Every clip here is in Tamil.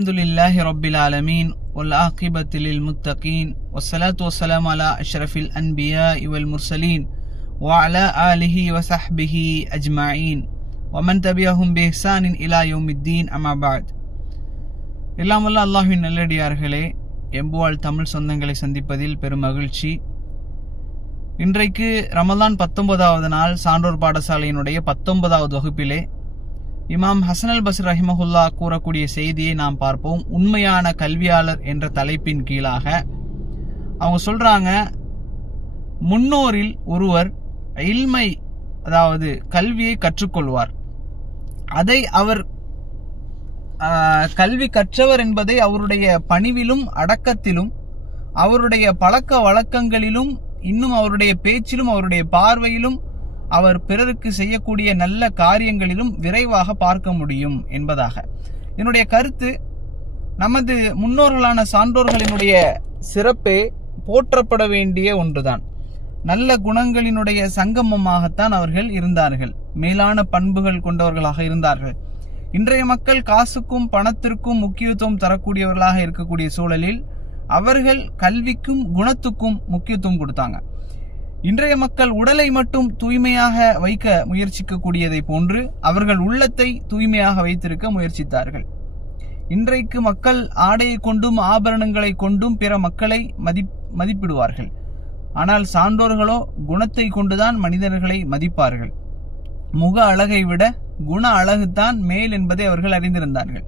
அல்ஹம்துலில்லாஹி ரப்பில் ஆலமீன் வல் ஆகிபத்து லில் முத்தகீன் வஸ்ஸலாத்து வஸ்ஸலாமு அலா அஷ்ரஃபில் அன்பியாஇ வல் முர்சலீன் வ அலா ஆலிஹி வ ஸஹ்பிஹி அஜ்மஈன் வ மன் தபிஅஹும் பி இஹ்சானின் இலா யௌமித்தீன் அம்மா பஅத். எல்லாம் வல்ல அல்லாஹ்வின் நல்லடியார்களே, எம்புவாழ் தமிழ் சொந்தங்களை சந்திப்பதில் பெரும் மகிழ்ச்சி. இன்றைக்கு ரமலான் 19வது நாள் சான்றோர் பாடசாலையினுடைய 19வது வகுப்பிலே இமாம் ஹசன் அல் பஸ்ரி ரஹிமஹுல்லா கூறக்கூடிய செய்தியை நாம் பார்ப்போம். உண்மையான கல்வியாளர் என்ற தலைப்பின் கீழாக அவங்க சொல்றாங்க, முன்னோரில் ஒருவர் இல்மை, அதாவது கல்வியை கற்றுக்கொள்வார். அதை அவர் கல்வி கற்றவர் என்பதை அவருடைய பணிவிலும் அடக்கத்திலும் அவருடைய பழக்க வழக்கங்களிலும் இன்னும் அவருடைய பேச்சிலும் அவருடைய பார்வையிலும் அவர் பிறருக்கு செய்யக்கூடிய நல்ல காரியங்களிலும் விரைவாக பார்க்க முடியும் என்பதாக. என்னுடைய கருத்து, நமது முன்னோர்களான சான்றோர்களினுடைய சிறப்பே போற்றப்பட வேண்டிய ஒன்றுதான். நல்ல குணங்களினுடைய சங்கமமாகத்தான் அவர்கள் இருந்தார்கள். மேலான பண்புகள் கொண்டவர்களாக இருந்தார்கள். இன்றைய மக்கள் காசுக்கும் பணத்திற்கும் முக்கியத்துவம் தரக்கூடியவர்களாக இருக்கக்கூடிய சூழலில் அவர்கள் கல்விக்கும் குணத்துக்கும் முக்கியத்துவம் கொடுத்தாங்க. இன்றைய மக்கள் உடலை மட்டும் தூய்மையாக வைக்க முயற்சிக்கக்கூடியதை போன்று அவர்கள் உள்ளத்தை தூய்மையாக வைத்திருக்க முயற்சித்தார்கள். இன்றைக்கு மக்கள் ஆடையை கொண்டும் ஆபரணங்களை கொண்டும் பிற மக்களை மதிப்பிடுவார்கள். ஆனால் சான்றோர்களோ குணத்தை கொண்டுதான் மனிதர்களை மதிப்பார்கள். முக அழகை விட குண அழகுதான் மேல் என்பதை அவர்கள் அறிந்திருந்தார்கள்.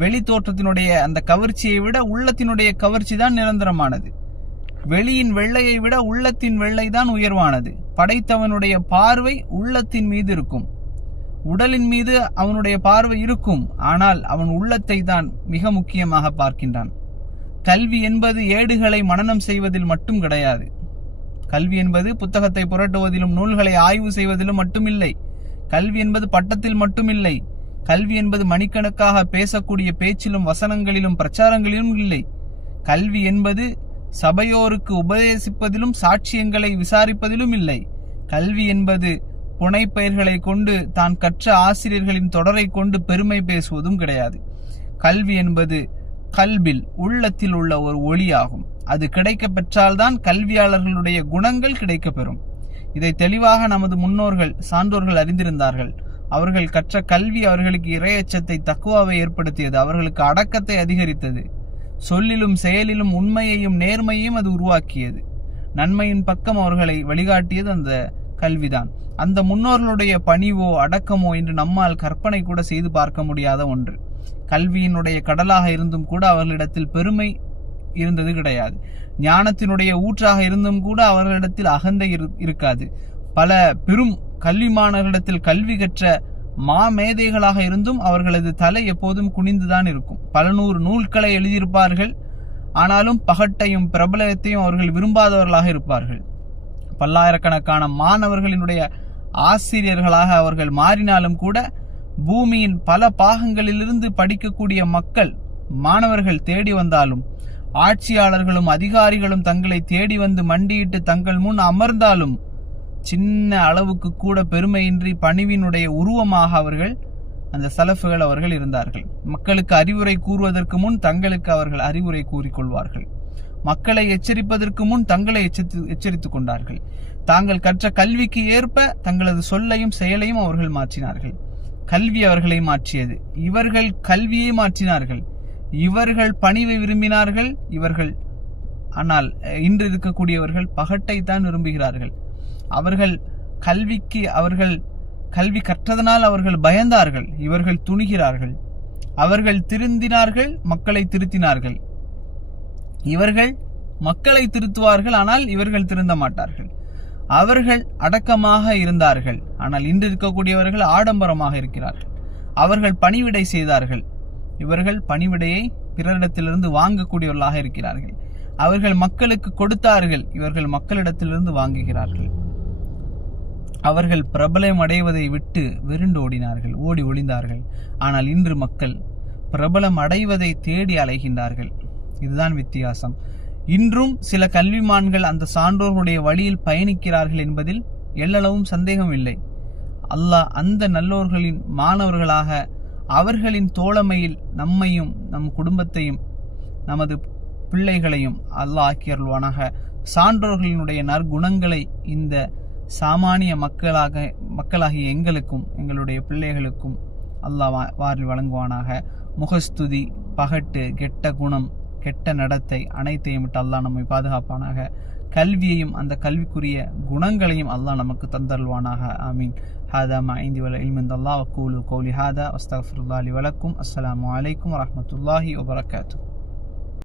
வெளி தோற்றத்தினுடைய அந்த கவர்ச்சியை விட உள்ளத்தினுடைய கவர்ச்சி தான் நிரந்தரமானது. வெளியின் வெள்ளையை விட உள்ளத்தின் வெள்ளை தான் உயர்வானது. படைத்தவனுடைய பார்வை உள்ளத்தின் மீது இருக்கும். உடலின் மீது அவனுடைய பார்வை இருக்கும், ஆனால் அவன் உள்ளத்தை தான் மிக முக்கியமாக பார்க்கின்றான். கல்வி என்பது ஏடுகளை மனனம் செய்வதில் மட்டும் கிடையாது. கல்வி என்பது புத்தகத்தை புரட்டுவதிலும் நூல்களை ஆய்வு செய்வதிலும் மட்டுமில்லை. கல்வி என்பது பட்டத்தில் மட்டுமில்லை. கல்வி என்பது மணிக்கணக்காக பேசக்கூடிய பேச்சிலும் வசனங்களிலும் பிரச்சாரங்களிலும் இல்லை. கல்வி என்பது சபையோருக்கு உபதேசிப்பதிலும் சாட்சியங்களை விசாரிப்பதிலும் இல்லை. கல்வி என்பது புனைப்பெயர்களை கொண்டு தான் கற்ற ஆசிரியர்களின் தொடரை கொண்டு பெருமை பேசுவதும் கிடையாது. கல்வி என்பது கல்பில், உள்ளத்தில் உள்ள ஒரு ஒளியாகும். அது கிடைக்க பெற்றால்தான் கல்வியாளர்களுடைய குணங்கள் கிடைக்க பெறும். இதை தெளிவாக நமது முன்னோர்கள் சான்றோர்கள் அறிந்திருந்தார்கள். அவர்கள் கற்ற கல்வி அவர்களுக்கு இறையச்சத்தை, தக்குவாவை ஏற்படுத்தியது. அவர்களுக்கு அடக்கத்தை அதிகரித்தது. சொல்லிலும் செயலிலும் உண்மையையும் நேர்மையையும் அது உருவாக்கியது. நன்மையின் பக்கம் அவர்களை வழிகாட்டியது அந்த கல்விதான். அந்த முன்னோர்களுடைய பணிவோ அடக்கமோ இன்று நம்மால் கற்பனை கூட செய்து பார்க்க முடியாத ஒன்று. கல்வியினுடைய கடலாக இருந்தும் கூட அவர்களிடத்தில் பெருமை இருந்தது கிடையாது. ஞானத்தினுடைய ஊற்றாக இருந்தும் கூட அவர்களிடத்தில் அகந்தை இருக்காது. பல பெரும் கல்விமானர்களிடத்தில் கல்வி கற்ற மாமேதைகளாக இருந்தும் அவர்களது தலை எப்போதும் குனிந்துதான் இருக்கும். பல நூறு நூல்களை எழுதியிருப்பார்கள். ஆனாலும் பகட்டையும் பிரபலத்தையும் அவர்கள் விரும்பாதவர்களாக இருப்பார்கள். பல்லாயிரக்கணக்கான மாணவர்களினுடைய ஆசிரியர்களாக அவர்கள் மாறினாலும் கூட பூமியின் பல பாகங்களிலிருந்து படிக்கக்கூடிய மக்கள், மாணவர்கள் தேடி வந்தாலும், ஆட்சியாளர்களும் அதிகாரிகளும் தங்களை தேடி வந்து மண்டியிட்டு தங்கள் முன் அமர்ந்தாலும் சின்ன அளவுக்கு கூட பெருமையின்றி பணிவினுடைய உருவமாக அவர்கள், அந்த சலஃபுகள் அவர்கள் இருந்தார்கள். மக்களுக்கு அறிவுரை கூறுவதற்கு முன் தங்களுக்கு அவர்கள் அறிவுரை கூறிக்கொள்வார்கள். மக்களை எச்சரிப்பதற்கு முன் தங்களை எச்சரித்துக் கொண்டார்கள். தாங்கள் கற்ற கல்விக்கு ஏற்ப தங்களது சொல்லையும் செயலையும் அவர்கள் மாற்றினார்கள். கல்வி அவர்களை மாற்றியது. இவர்கள் கல்வியை மாற்றினார்கள். இவர்கள் பணிவை விரும்பினார்கள். ஆனால் இன்று இருக்கக்கூடியவர்கள் பகட்டை தான் விரும்புகிறார்கள். அவர்கள் கல்வி கற்றதனால் அவர்கள் பயந்தார்கள். இவர்கள் துணிகிறார்கள். அவர்கள் திருந்தினார்கள், மக்களை திருத்தினார்கள். இவர்கள் மக்களை திருத்துவார்கள், ஆனால் இவர்கள் திருந்த மாட்டார்கள். அவர்கள் அடக்கமாக இருந்தார்கள், ஆனால் இன்று இருக்கக்கூடியவர்கள் ஆடம்பரமாக இருக்கிறார்கள். அவர்கள் பணிவிடை செய்தார்கள். இவர்கள் பணிவிடையை பிறரிடத்திலிருந்து வாங்கக்கூடியவர்களாக இருக்கிறார்கள். அவர்கள் மக்களுக்கு கொடுத்தார்கள். இவர்கள் மக்களிடத்திலிருந்து வாங்குகிறார்கள். அவர்கள் பிரபலம் அடைவதை விட்டு விருண்டோடினார்கள், ஓடி ஒளிந்தார்கள். ஆனால் இன்று மக்கள் பிரபலம் அடைவதை தேடி அலைகின்றார்கள். இதுதான் வித்தியாசம். இன்றும் சில கல்விமான்கள் அந்த சான்றோர்களுடைய வழியில் பயணிக்கிறார்கள் என்பதில் எல்லளவும் சந்தேகம் இல்லை. அல்லாஹ் அந்த நல்லோர்களின் மாணவர்களாக அவர்களின் தோழமையில் நம்மையும் நம் குடும்பத்தையும் நமது பிள்ளைகளையும் அல்லாஹ் ஆக்கியருள்வானாக. சான்றோர்களினுடைய நற்குணங்களை இந்த சாமானிய மக்களாகிய எங்களுக்கும் எங்களுடைய பிள்ளைகளுக்கும் அல்லாஹ் வாரில் வழங்குவானாக. முகஸ்துதி, பகட்டு, கெட்ட குணம், கெட்ட நடத்தை அனைத்தையும் விட்டு அல்லாஹ் நம்மை பாதுகாப்பானாக. கல்வியையும் அந்த கல்விக்குரிய குணங்களையும் அல்லாஹ் நமக்கு தந்தருள்வானாக. ஆமீன். ஹாதா மா இந்தி வல இல்மு இந்தல்லாஹ் வக்கூலு கௌலி ஹாதா வஸ்தக்ஃபிருல்லாஹி லி வலக்கும். அஸ்ஸலாமு அலைக்கும் வரஹ்மத்துல்லாஹி வபரகாத்துஹு.